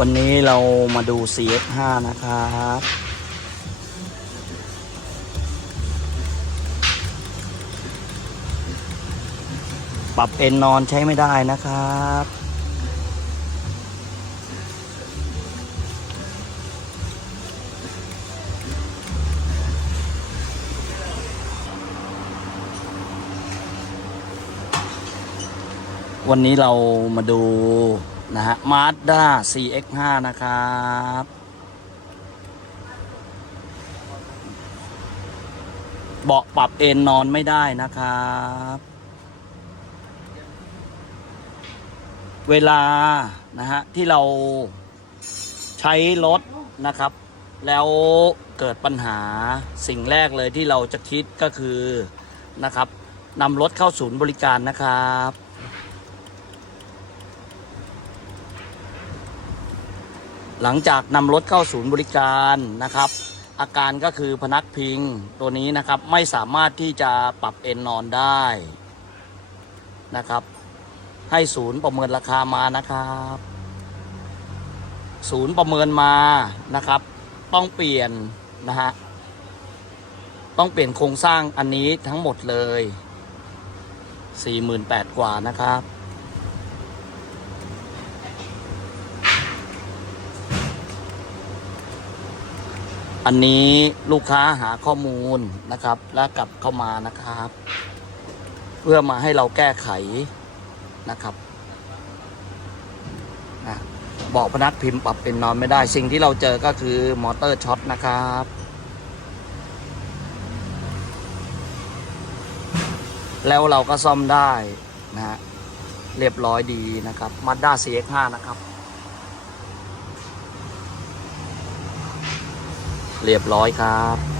วันนี้เรามาดู CX5 นะครับปรับเอนนอนใช้ไม่ได้นะครับ วันนี้เรามาดู นะฮะ Mazda CX5 นะครับ เบาะปรับเอนนอนไม่ได้นะครับ เวลา นะฮะ ที่เราใช้รถนะครับ แล้วเกิดปัญหาสิ่งแรกเลยที่เราจะคิดก็คือนะครับนำรถเข้าศูนย์บริการนะครับ หลังจากนำรถเข้าศูนย์บริการนะครับ อาการก็คือพนักพิงตัวนี้นะครับไม่สามารถที่จะปรับเอนนอนได้นะครับ ให้ศูนย์ประเมินราคามานะครับ ศูนย์ประเมินมานะครับ ต้องเปลี่ยนนะฮะต้องเปลี่ยนโครงสร้างอันนี้ทั้งหมดเลย 48,000กว่านะครับ อันนี้ลูกค้าหาข้อมูลนะครับ แล้วกลับเข้ามานะครับ เพื่อมาให้เราแก้ไขนะครับอะบอกพนักพิมพ์ปรับเป็นนอนไม่ได้ สิ่งที่เราเจอก็คือมอเตอร์ช็อตนะครับแล้วเราก็ซ่อมได้นะฮะเรียบร้อยดีนะครับ Mazda CX5 นะครับ เรียบร้อยครับ